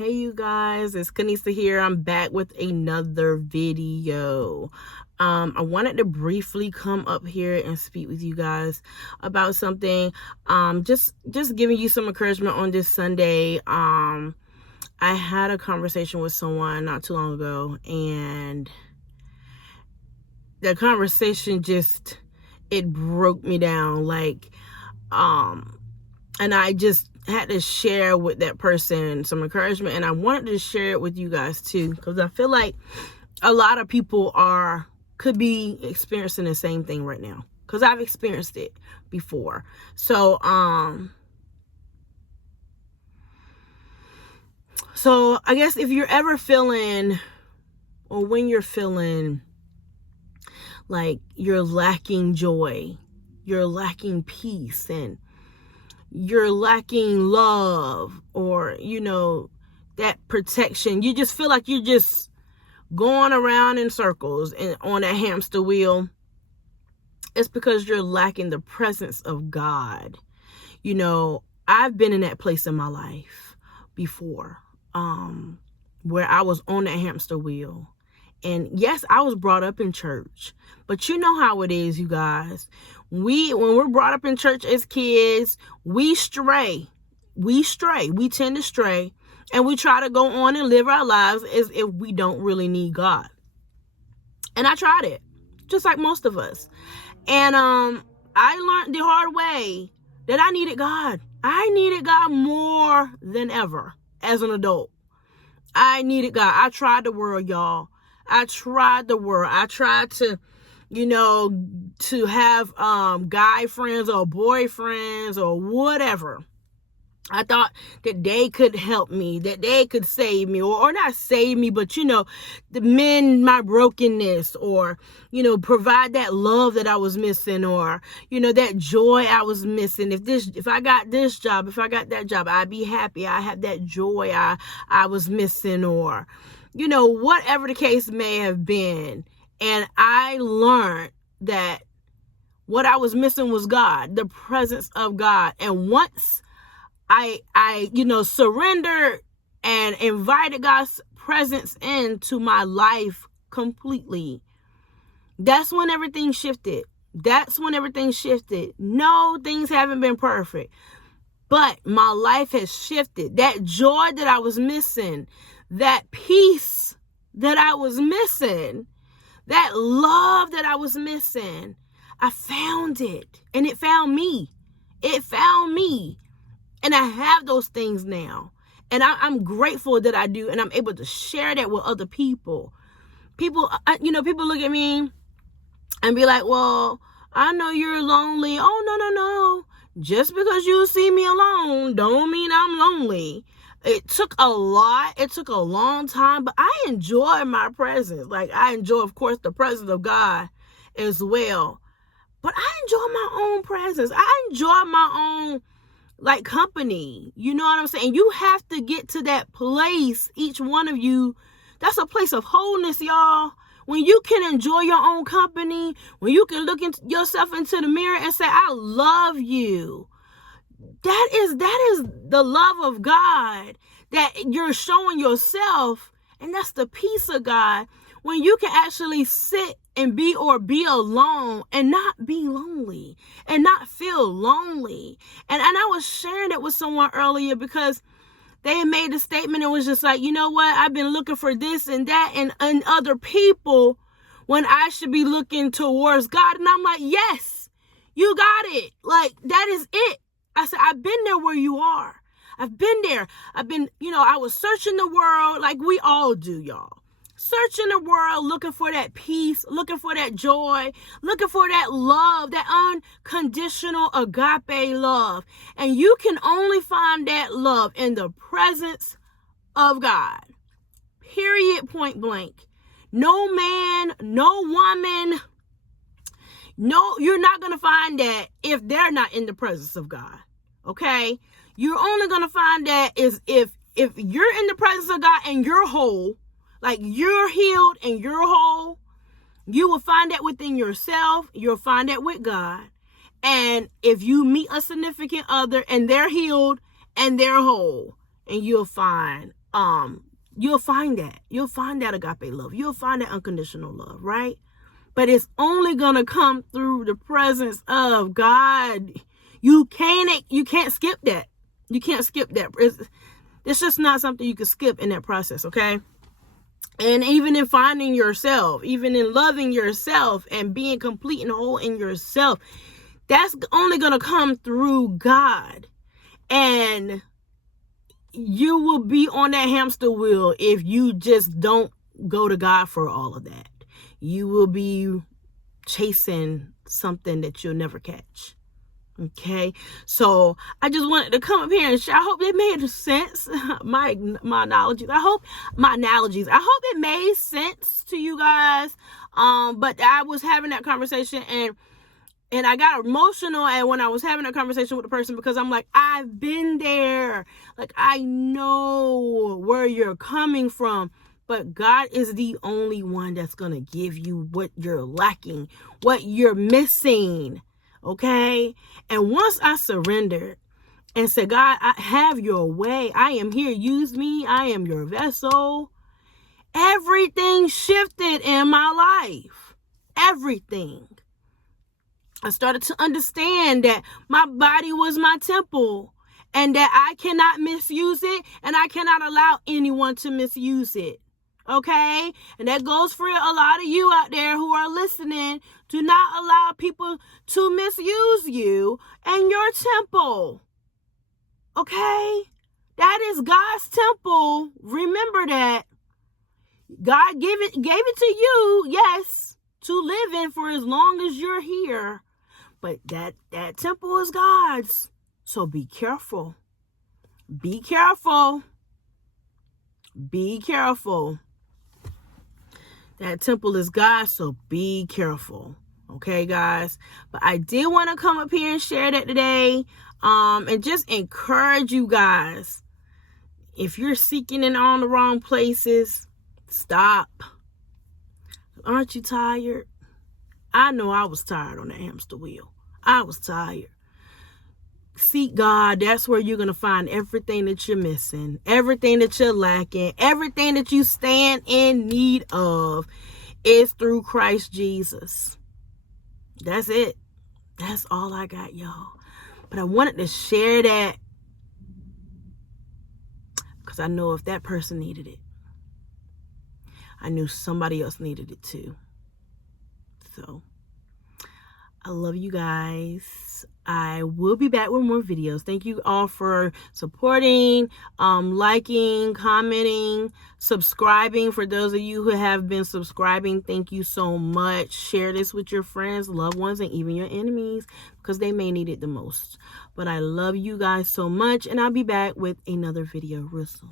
Hey you guys, it's Kenesa here. I'm back with another video. I wanted to briefly come up here and speak with you guys about something. Just giving you some encouragement on this Sunday. I had a conversation with someone not too long ago, and the conversation it broke me down. And I just had to share with that person some encouragement, and I wanted to share it with you guys too, because I feel like a lot of people could be experiencing the same thing right now, because I've experienced it before. So I guess if you're ever feeling, or when you're feeling like you're lacking joy, you're lacking peace, and you're lacking love, or that protection, you just feel like you're just going around in circles and on a hamster wheel, it's because you're lacking the presence of God. I've been in that place in my life before, where I was on that hamster wheel. And yes, I was brought up in church, but you know how it is, you guys. When we're brought up in church as kids, we stray. We tend to stray, and we try to go on and live our lives as if we don't really need God. And I tried it, just like most of us. And I learned the hard way that I needed God. I needed God more than ever as an adult. I needed God. I tried the world, y'all. I tried the world. I tried to, to have guy friends or boyfriends or whatever. I thought that they could help me, that they could save me, or not save me, but mend my brokenness, or provide that love that I was missing, or that joy I was missing. If I got this job, if I got that job, I'd be happy. I had that joy I was missing, or whatever the case may have been. And I learned that what I was missing was God, the presence of God. And once I surrendered and invited God's presence into my life completely, that's when everything shifted. No, things haven't been perfect, but my life has shifted. That joy that I was missing, that peace that I was missing, that love that I was missing, I found it, and it found me. And I have those things now. And I'm grateful that I do. And I'm able to share that with other people. People look at me and be like, well, I know you're lonely. Oh, no. Just because you see me alone don't mean I'm lonely. It took a lot. It took a long time. But I enjoy my presence. Like, I enjoy, of course, the presence of God as well. But I enjoy my own presence. I enjoy my own company. You know what I'm saying? You have to get to that place, each one of you. That's a place of wholeness, y'all. When you can enjoy your own company, when you can look yourself into the mirror and say, I love you. That is the love of God that you're showing yourself. And that's the peace of God. When you can actually sit and be alone and not be lonely and not feel lonely. And I was sharing it with someone earlier, because they made a statement. It was just like, you know what? I've been looking for this and that and other people when I should be looking towards God. And I'm like, yes, you got it. Like, that is it. I said, I've been there where you are. I've been there. I was searching the world like we all do, y'all. Searching the world, looking for that peace, looking for that joy, looking for that love, that unconditional agape love. And you can only find that love in the presence of God. Period, point blank. No man, no woman, no, you're not going to find that if they're not in the presence of God. Okay? You're only going to find that is if you're in the presence of God and you're whole, like you're healed and you're whole, you will find that within yourself. You'll find that with God. And if you meet a significant other and they're healed and they're whole, and you'll find you'll find that. You'll find that agape love. You'll find that unconditional love, right? But it's only gonna come through the presence of God. You can't skip that. You can't skip that. It's just not something you can skip in that process, okay? And even in finding yourself, even in loving yourself and being complete and whole in yourself, that's only going to come through God. And you will be on that hamster wheel if you just don't go to God for all of that. You will be chasing something that you'll never catch. Okay, so I just wanted to come up here and share. I hope it made sense. My analogies. I hope it made sense to you guys. But I was having that conversation and I got emotional and when I was having a conversation with the person, because I'm like, I've been there. Like, I know where you're coming from. But God is the only one that's going to give you what you're lacking, what you're missing. Okay? And once I surrendered and said, God, I have your way. I am here. Use me. I am your vessel. Everything shifted in my life. Everything. I started to understand that my body was my temple and that I cannot misuse it and I cannot allow anyone to misuse it. Okay? And that goes for a lot of you out there who are listening. Do not allow people to misuse you and your temple. Okay? That is God's temple. Remember that. God gave it to you, yes, to live in for as long as you're here. But that temple is God's. So be careful. Be careful. Be careful. That temple is God, so be careful. Okay, guys? But I did want to come up here and share that today. And just encourage you guys. If you're seeking in all the wrong places, stop. Aren't you tired? I know I was tired on that hamster wheel. I was tired. Seek God. That's where you're going to find everything that you're missing, everything that you're lacking, everything that you stand in need of is through Christ Jesus. That's it. That's all I got, y'all. But I wanted to share that because I know if that person needed it, I knew somebody else needed it too. So I love you guys. I will be back with more videos. Thank you all for supporting, liking, commenting, subscribing. For those of you who have been subscribing, thank you so much. Share this with your friends, loved ones, and even your enemies because they may need it the most. But I love you guys so much, and I'll be back with another video real soon.